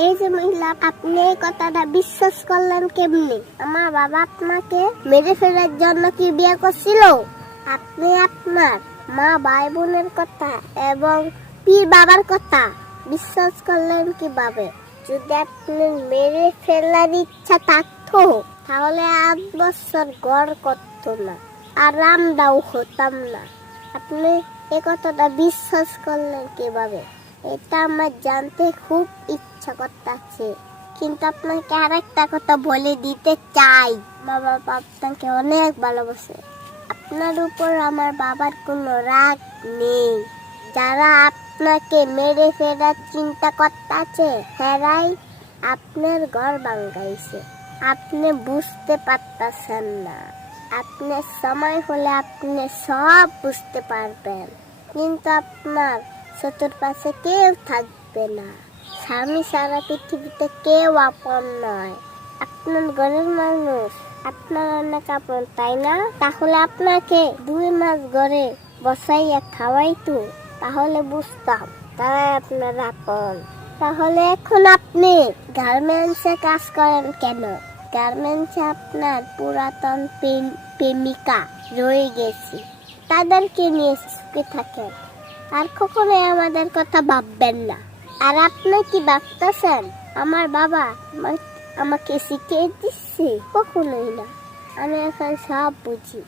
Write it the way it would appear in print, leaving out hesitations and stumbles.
এই যে মহিলা, আপনি এই কথাটা বিশ্বাস করলেন কেমনি? আমার বাবা আপনাকে মেরে ফেলার জন্য কি বিয়ে করছিল? আপনি আপনার মা ভাই বোনের কথা এবং পীর বাবার কথা বিশ্বাস করলেন কিভাবে? যদি আপনি মেরে ফেলার ইচ্ছা থাকতো তাহলে 8 বছর গড় করতো না, আরামদাও হতাম না। আপনি এই কথাটা বিশ্বাস করলেন কিভাবে? এটা আমার জানতে খুব ইচ্ছা করতেছে, কিন্তু আপনাকে আরেকটা কথা বলে দিতে চাই। বাবা আপনাকে অনেক ভালোবাসে। আপনার উপর আমার বাবার কোনো রাগ নেই। যারা আপনাকে মেরে ফেলার চিন্তা করতেছে হেরাই আপনার ঘর ভাঙাইছে। আপনি বুঝতে পারতেছেন না। আপনার সময় হলে আপনি সব বুঝতে পারবেন, কিন্তু আপনার চতুর্পাশে কেউ থাকবে না। স্বামী সারা পৃথিবীতে কেউ আপন নয়। আপনার ঘরের মানুষ আপনার অনেক আপন, তাই না? তাহলে আপনাকে 2 মাস ঘরে বসাইয়া খাওয়াইতো, তাহলে বুঝতাম তারাই আপনার আপন। তাহলে এখন আপনি গার্মেন্টসে কাজ করেন কেন? গার্মেন্টসে আপনার পুরাতন প্রেমিকা রয়ে গেছে, তাদেরকে নিয়ে সুখে থাকেন, আর কখনোই আমাদের কথা ভাববেন না। আর আপনি কি ভাবতেছেন আমার বাবা আমাকে শিখিয়ে দিচ্ছে? কখনোই না। আমি এখন সব বুঝি।